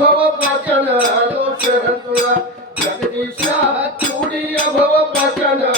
भव वचन दोष जगदीश चूड़िय भव वचन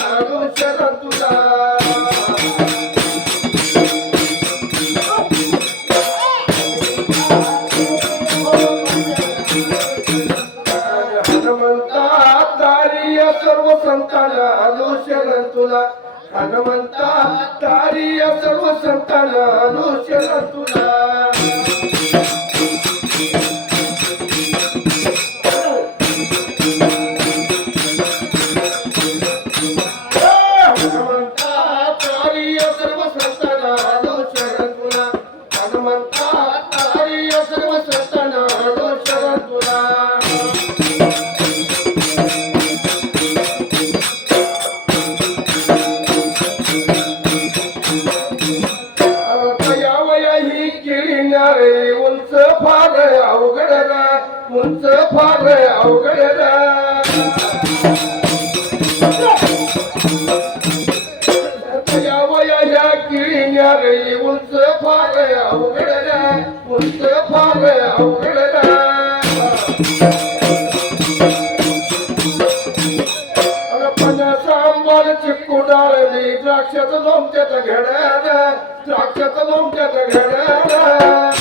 वया ही किळीणारे उंच फार अवघड उंच फार अवघड लोमच्या घड्याला द्राक्षाचा लोमच्या घड्याला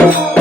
Thank.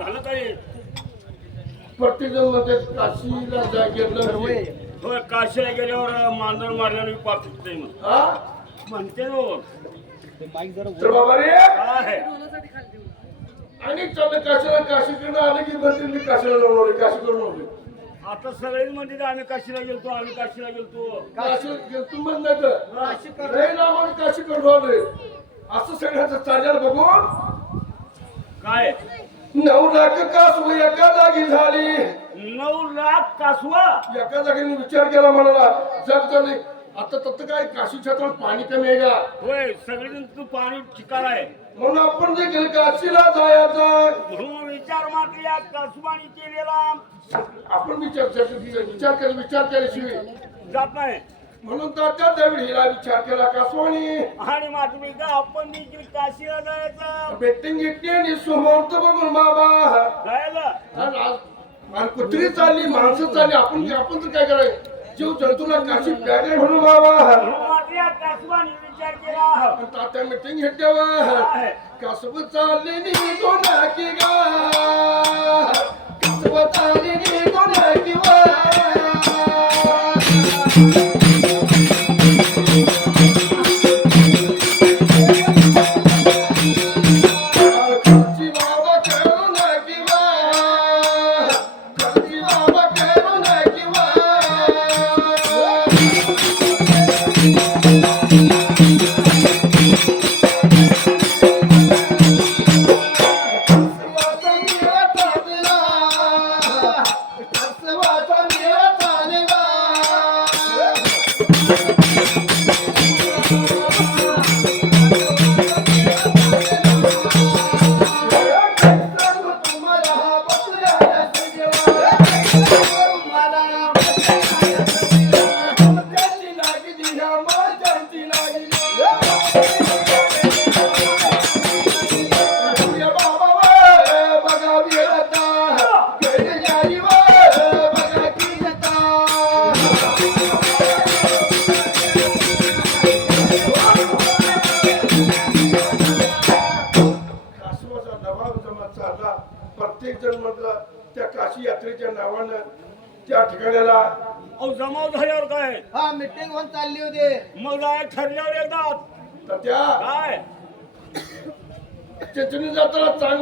झालं काय प्रत्येक जण म्हणते काशीला जा घेतलं होय काशीला गेल्यावर मांजर मारल्याने पाप सुटते म्हणते हो. तर बाबा रे! आणि चाललं काशीला काशीकडनं आलं की म्हणते मी काशीला लावलं काशी करून लावले. आता सगळेच म्हणते आम्ही काशीला गेलतो आम्ही काशीला गेलतो. काशी तू म्हणलं तर. काशी नाही ना म्हणून काशी करून असं सगळ्याचं चालणार बघून. काय? नऊ लाख कासू एका जागी झाली. नऊ लाख कासवा? एका जागेने विचार केला म्हणाला जग झाले आता तत्त काय काशी क्षेत्रात पाणी कमी आहे का? होय सगळेजण तू पाणी ठिकाण आहे. म्हणून आपण देखील काशीला जायचं. म्हणून विचार मात्र या कासवानी केलेला. आपण विचार विचार केला विचार केल्याशिवाय जात नाही. म्हणून तर त्या देवीला विचार केला कासवानी आणि मात्र एकदा आपण देखील काशीला जायचं. बेटिंग घेतली आणि समोर बघून बाबा. जायला. आणि आज- आणि कुत्री चालली माणसं चालली आपण आपण तर काय करायचं? जीव जंतूला काशी प्यारे म्हणून बाबा. कासवानी विचार केला. आणि तात्या मिटिंग घेतल्यावर. कसब चालली नी कोणाकी गा. कसब चालली नी कोणाकी वा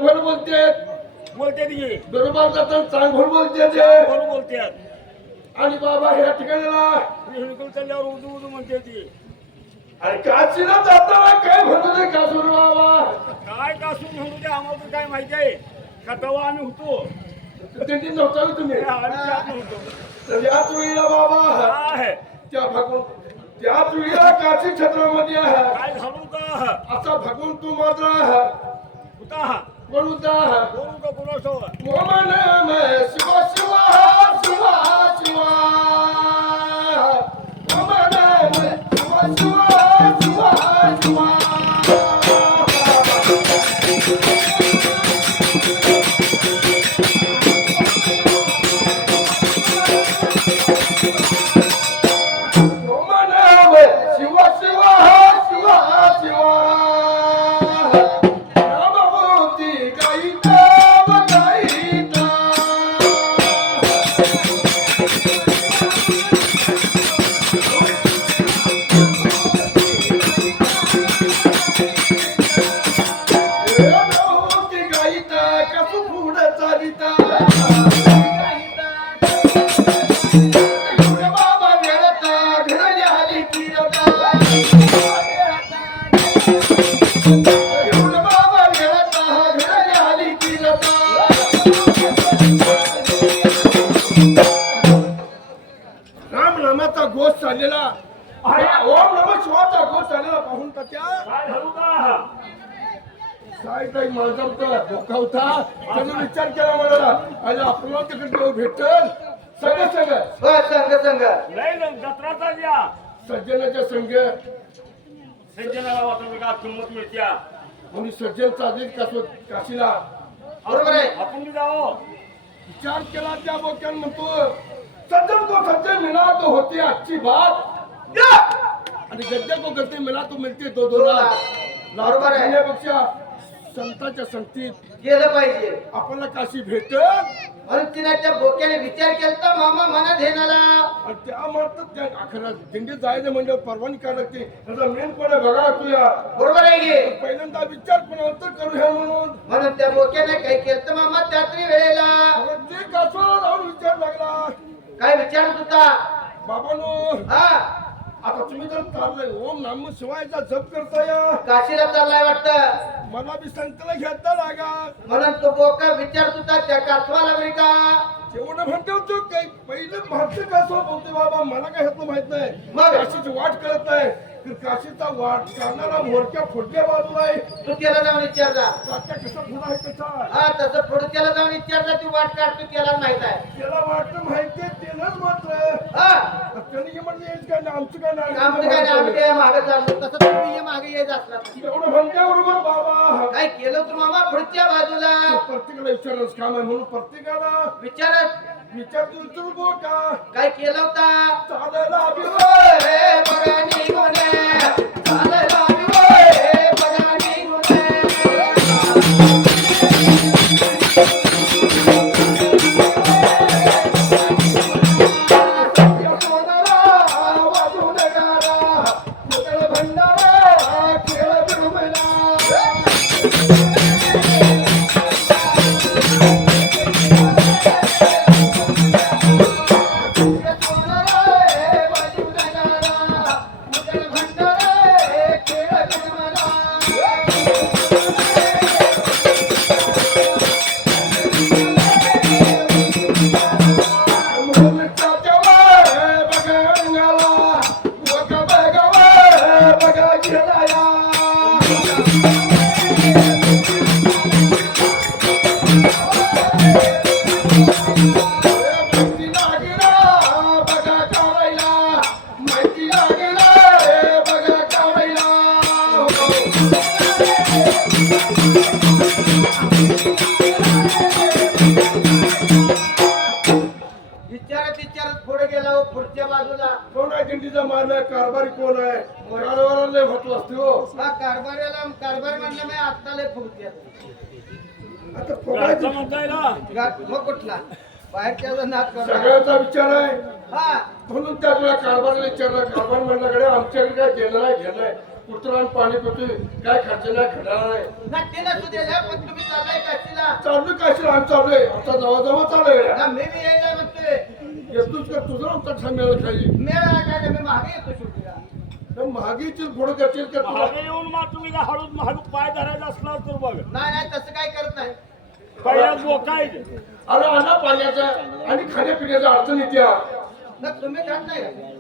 चांगभर बोलते बोलते ती. बरोबर जाताना चांगभर बोलते ते. आणि बाबा ह्या ठिकाणाला. चालल्यावर उर्दू म्हणते ती. काशीला जाताना काय म्हणतो ते कासूर बाबा? काय कासून म्हणू दे आम्हाला तर काय माहिती आहे. का तेव्हा आम्ही होतो. त्यांनी नव्हता तुम्ही? तर याच वेळेला बाबा. त्या भगवंत त्याच वेळेला काशी क्षेत्रामध्ये काय घालू का असा भगवंत तू मात्र होता ಗುರುತಾ ಗುರುಗ ಗುಣೋತ್ಸವ ಮಮ ನಾಮ ಶಿವ ಶಿವ ಶಿವ ಶಿವ ಮಮ जत्राचा द्या सज्जनाच्या संघ. संजनाला वाटत का किंमत मिळत्या. आणि सज्जन चालले कासो काशीला? बरोबर आहे. आपण जाओ विचार केला त्या बोक्यान म्हणतो सज्जन को सज्जन मिला तो होती अच्छी बात! आणि गद्दे को गद्दे मिला तो मिळते दो दो लाख. बरोबर आहे. खाण्यापेक्षा संतांच्या संगतीत गेलं पाहिजे. आपल्याला काशी भेटत म्हणून तिने त्या बोक्याने विचार केला मामा मनात घेणारा आणि त्या मात्र त्या अखरा दिंडीत जायचं म्हणजे परवानगी काढ लागते. त्याचा मेन कोण आहे बघा तुया बरोबर आहे की? पहिल्यांदा विचार कोणावर करूया म्हणून. म्हणून त्या बोक्याने काही केलं मामा? त्यात्री वेळेला. कासवाला जाऊन विचार लागला. काय विचारत होता? बाबानो. हा. आता तुम्ही जर चाललंय ओम नाम शिवायचा जप करताय. काशीला चाललाय वाटतं. मला बी संकल घेता लागा. म्हणून तो बोका विचारत होता त्या कासवाला बरी का? तेवढं म्हणते होतो काही पहिलं मागचं कसं बोलते बाबा मला काय ह्यातलं माहीत नाही. मग? काशीची वाट कळत नाही. तर काशीचा वाट काढणारा मोडक्या फुटक्या बाजूला आहे. तू त्याला जाऊन विचार जा. काका कसा फुला आहे कसा हा तसं पुढे त्याला जाऊन विचारला ती वाट काढतो त्याला माहीत आहे. त्याला वाटतं माहितीये तेलच मात्र. हा. त्याने हे म्हणलं हेच काय नाही, आमचं काय नाही. आमचं काय नाही, आम्ही काय मागे चाललो. तसं तुम्ही ये मागे येत असला एवढं म्हणत्या बरोबर बाबा. काय केलं तू मामा? पुढच्या बाजूला. प्रत्येकाला विचारायचं काम आहे म्हणून प्रत्येकाला. विचारत. विचारतो विचारू बो का काय केलं होता? चालायला निघूने. चालायला भंडारा, खेळ कारभाराला लय महत्त्व असते हो. हा कारभार म्हणलं मी आत्ता लय फुगते आता. म्हणताय ना. मग कुठला? बाहेरच्या करणार. सगळ्यांचा विचार आहे. हा. म्हणून त्या तुला कारभारला विचारलं. कारभार म्हणल्याकडे आमच्याकडे काय गेलं नाही गेलं नाही कुत्रा पाणी पितोय काय खर्च नाही खडाला नाही. ना ते नसू द्या पण तुम्ही चाललाय काशीला चालू काय आम्ही चालू आहे आमचा जवळ जवळ चालू आहे ना मी बी यायला म्हणतोय. येतोच का? तुझं आमचा ठाण्याला खाली मेळा काय मी मागे येतो शेवटीला तर महागीची पुढे करशील का तुला? मागे येऊन मग तुम्ही का हळूच महाग पाय धरायचा असला तर बघ. नाही नाही तसं काय करत नाही. पहिल्या जोकायचं अरे आला पाण्याचा आणि खाण्यापिण्याचा अडचण येते ना तुम्ही खात नाही. का?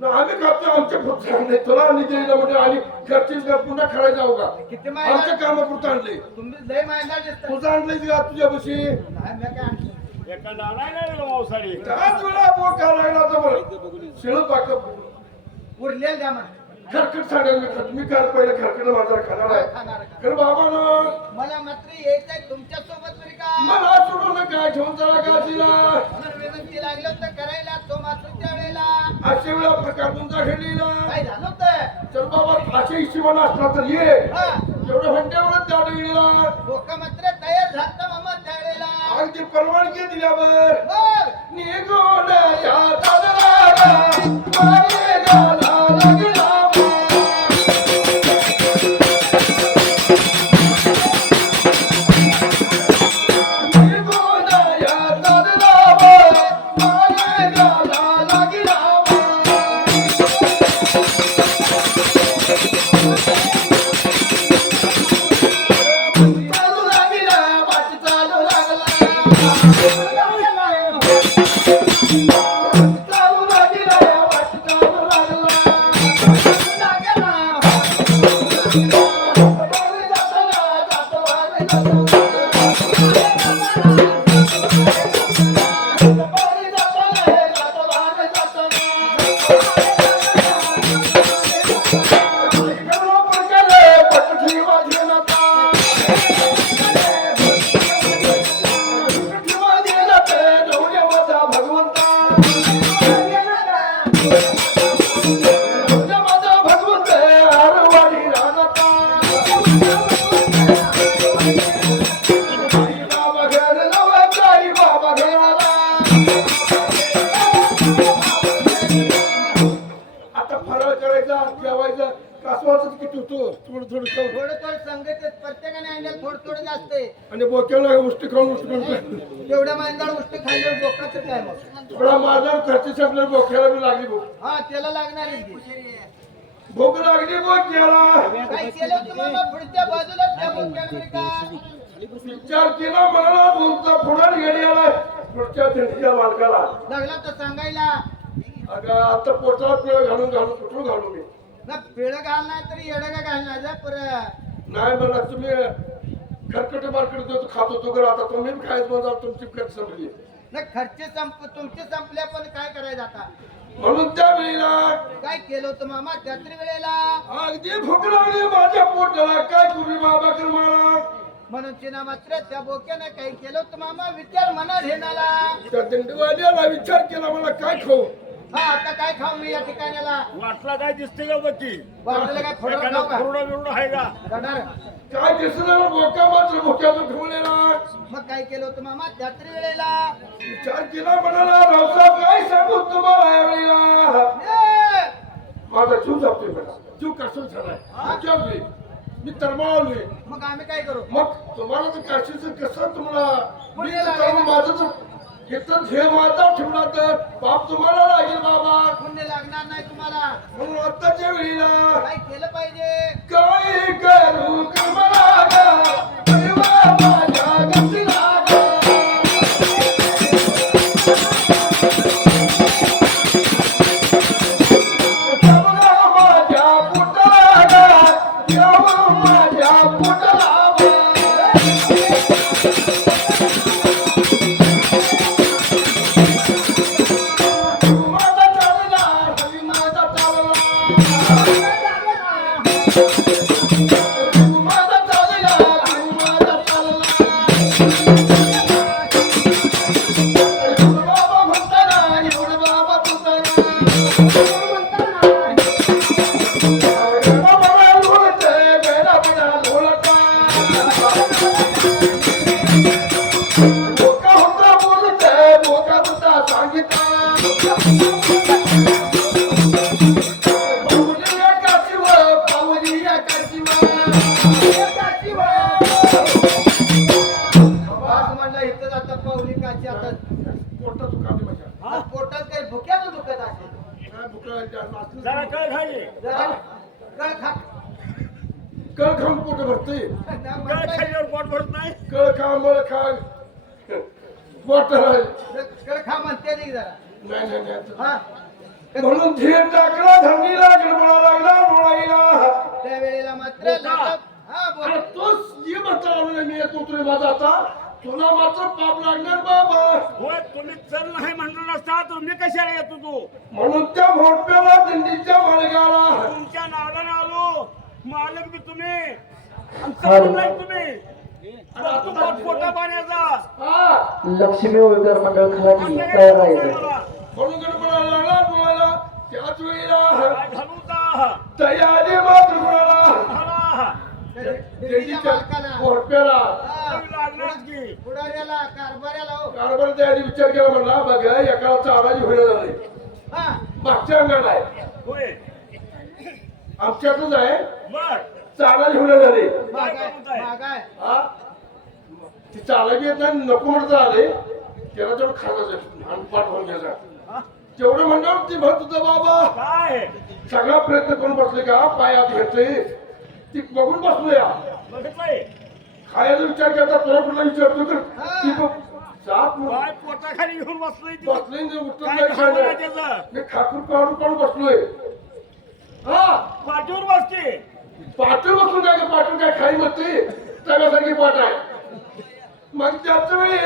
ना आम्ही खातो आमच्या पुरतं आणले तुला निधी दिला म्हणजे आणि घरची घर पुन्हा खरायला जाऊ का? किती आमच्या महिना कामापुरतं आणले तुम्ही लय महिना दिसत तुझं आणलंय का तुझ्यापाशी? नाही मी काय आणलं एका नाना नाही मावसाडी काय तुला बोका लागला तर बरं. शिळ पाक. उरलेलं द्या म्हणा. खरकट मी खात मी काल पहिलं खरकट माझा खाणार आहे. खाणार का? खरं बाबा ना. मला मात्र यायचंय तुमच्यासोबत तरी का? मला सोडून काय घेऊन चला का तिला म्हणून विनंती लागलं होतं करायला. तो मात्र त्या वेळेला अशा वेळा प्रकार तुमचा घडलेला काय झालं होतं? चल बाबा अशा हिशोबाने असला तर ये. हा. त्या वेळेला लोक मात्र तयार झालं मामा त्या वेळेला अगदी परवानगी दिल्यावर मग निघून या मागे गाला लागला चालू थोडं थोडं जास्त आहे. आणि बोक्याला उष्टी खाऊन उष्टी खाऊन तेवढ्या माणसाला गोष्ट खाल्ल्यावर बोकाचं काय मग? थोडा माझा खर्च संपला बोक्याला बी लागली भूक. हा त्याला लागणार आहे भूक लागली बोक्याला काय केलं होतं मामा पुढच्या बाजूला त्या बोक्याकडे का? विचार केला मला बोलता पुढे गेली आलाय पुढच्या थंडीच्या मालकाला. लागला तर सांगायला. अगं आता पोटाला पिळ घालून घालून कुठून घालू मी? ना पिळ घालणार तरी येडं का घालणार जा पर. नाही मला तुम्ही खरकट मारकट देतो खात होतो घर आता तुम्ही बी खायचं म्हणा तुमची खर्च संपली. ना खर्च संप तुमचे संपले पण काय करायचं आता? म्हणून त्या वेळेला काय केलं होतं मामा? त्यात्री वेळेला? अगदी भूक लागली माझ्या पोटाला. काय करू बाबा कर म्हणून चिना मात्र त्या बोक्यानं काय केलं होतं मामा? विचार मनात घेणाला त्या दंडवाल्याला विचार केला मला काय खाऊ? हा आता काय खाऊ मी या ठिकाणाला वाटला काय दिसते का बघ वाटलं काय फोडा खाऊ का? कुरडा बिरडा आहे का. काय दिसलं बोका मात्र ठेवलेला मग काय केलं होतं मामा? त्यात्री वेळेला? विचार केला म्हणाला रावसाहेब काय सांगू तुम्हाला या वेळेला? ए! माझा जीव जातोय मला जीव कसं झालाय. विचारले मी तरमावले मग आम्ही काय करू? मग तुम्हाला तर काशीचं कसं तुम्हाला? मी तर माझं तर इथं झे माझा ठेवला तर पाप तुम्हाला लागेल बाबा. पुण्य लागणार नाही तुम्हाला. म्हणून आत्ताच्या वेळेला काय केलं पाहिजे? काय करू कमला भरत नाही. कळ खा मळ खा आहे. कळ खा म्हणते नाही जरा. नाही नाही नाही. हा. म्हणून धीर टाकला गडबडा लागला डोळाईला. त्या वेळेला मात्र लागत हा बोल अरे तोच ये म्हणता नाही मी येतो तुला माझा आता. तुला मात्र पाप लागणार बाबा. होय तुम्ही चल नाही म्हणलं नसता तर मी कशाला येतो तू? म्हणून त्या भोटप्याला दिंडीच्या माळगाला तुमच्या नावाने आलो. मालक बी तुम्ही. आणि चल नाही तुम्ही. हा लक्ष्मी होळकर मंडळ खराडी तयार तयारी मात्र भोटप्याला हा, कारभार त्याने विचार केला म्हणला बघा एका चाराची होईल झाली. हा. मागच्या अंगाला आहे. आमच्यातच आहे. चालायची होईल झाली हा? ती चालायची येत नाही नको म्हणत आले त्याला तेवढं खायचं आणि पाठवून घ्यायचा? तेवढं म्हणल्यावर ती म्हणत होतं बाबा. सगळा प्रयत्न करून बसले का? पायात घेतले. ती बघून बसलो या. खायचा विचार करता तुला कुठला विचारतो तर ती पोटाखाली घेऊन बसलोय ती. बसले आणि उठत काय नाही खाऊ खायला. ना त्याचं मी खाकूर काढून काढून बसलोय. हा? पाठीवर बसते. पाठून बसून काय पाठून काय खाई नसते सगळ्यासारखी पाठ आहे. मग त्याच वेळी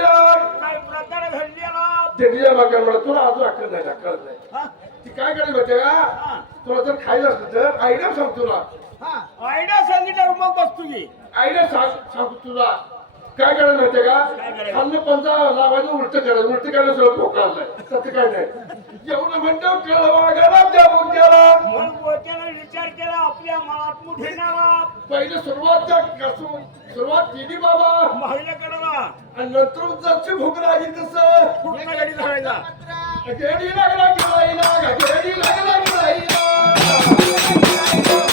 दिंडीच्या मागे म्हणा तुला अजून अक्कल नाही कळत नाही? ती काय करायला माहितीये का. तुला जर खायला असलं तर आयडिया सांग तुला. हा आयडिया सांगितल्यावर मग बसतो की. आयडिया सांग सांग तुला. काय करायला माहितीये का? खाल्लं पंजा लावायचं उलट करायचं. उलट करायला सगळं भोकाळ तसं काय नाही. एवढं म्हणतो कळ वागायला त्या मुद्द्याला मग बोट्यानं विचार केला आपल्या मनात मुठे पहिले सुरुवात सुरुवात केली बाबा. महिलेकडला आणि नंतर जशी भूक लागली तसं. पुढचा गाडी धरायचा मात्र गेडी लागला गेडी लागला गिळाईला गेडी लागला गिळाईला गेडी लागला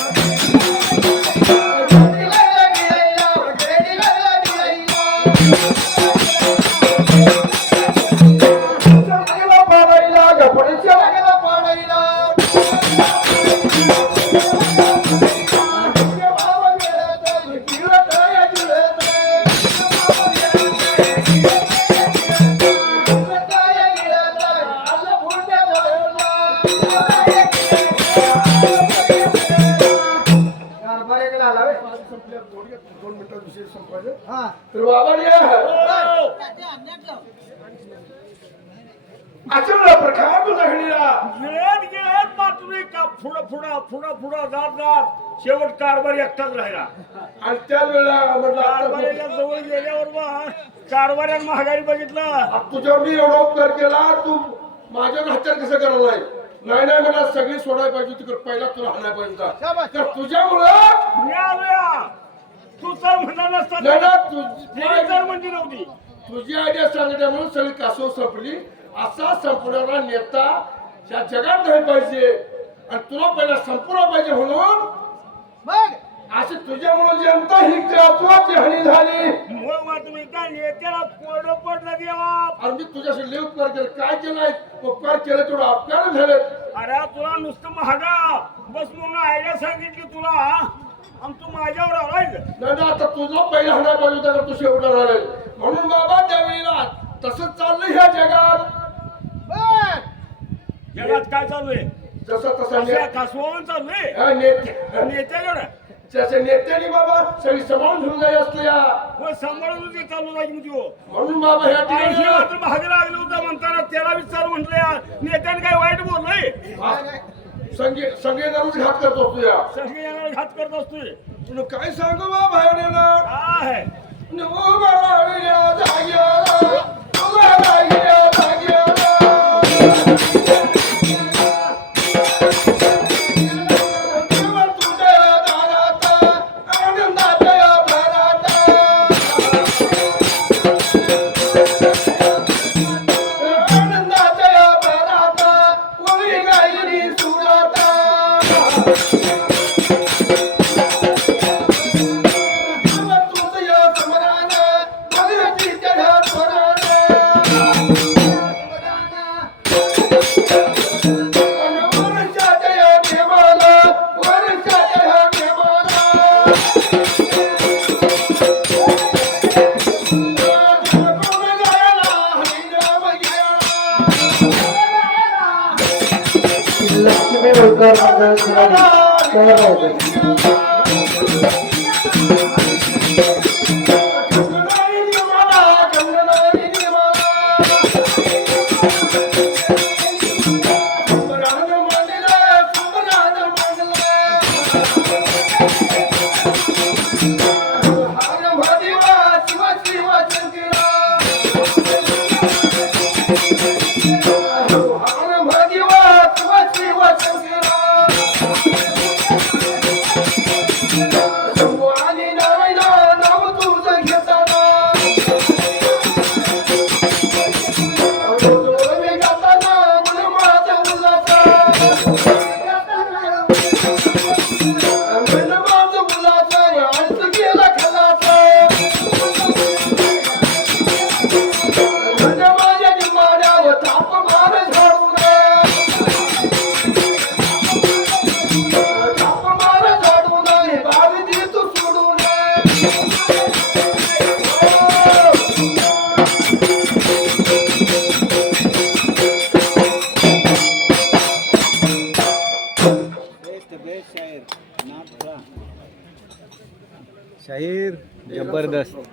आचरला प्रकार तू लागलीला गिळत गिळत का जात जात शेवट कारभार एकटाच राहिला. आणि त्या वेळेला म्हटलं जवळ गेल्यावर मग कारभाऱ्यानं महागारी बघितलं. तुझ्यावर मी एवढा उपकार केला तू माझ्यावर हत्यार कसं करायला नाही नाही नाही मला सगळी सोडायला पाहिजे होती पण पहिला तुला हाणायला पाहिजे होता. तर तुझ्यामुळं तू सर म्हणला नसता नाही ना तिने तुझी सर म्हणजे नव्हती. तुझी आयडिया सांगितल्यामुळे सगळी कासव संपली. असा संपणारा नेता या जगात नाही पाहिजे. आणि तुला पहिला संपवला पाहिजे म्हणून अशी तुझ्यामुळे जनता ही त्रासवाची हानी झाली. मग मग तुम्ही त्या नेत्याला कोरडं पडलं देवा आणि मी तुझ्याशी लय उपकार केले. काय केलाय उपकार केले थोडं अपकार झाले अरे तुला नुसतं महागा बस म्हणून आयडिया सांगितली तुला. आणि तू माझ्यावर आलाय नाही ना आता तुझा पहिला हाणाय पाहिजे होता तू शेवटा राहिले म्हणून बाबा त्यावेळेला तसंच चाललंय ह्या जगात. जगात काय चालू आहे? जसं तसा ने- कासवान चाललंय हा, नेते नेत्याकडे. जसे नेत्याने बाबा सगळी सांभाळून घेऊन जाय असतो या. मग सांभाळून ते चालू राहील म्हणजे हो. म्हणून बाबा ह्या ठिकाणी महाग लागलं होतं म्हणताना त्याला विचार म्हटलं या. नेत्याने काय वाईट बोललंय? संगे संगीतावरच घात करतो तू या. सगळे येणार घात करत असतोय. तुला काय सांगू बा काय आहे? उभा राहिल्या Thank you.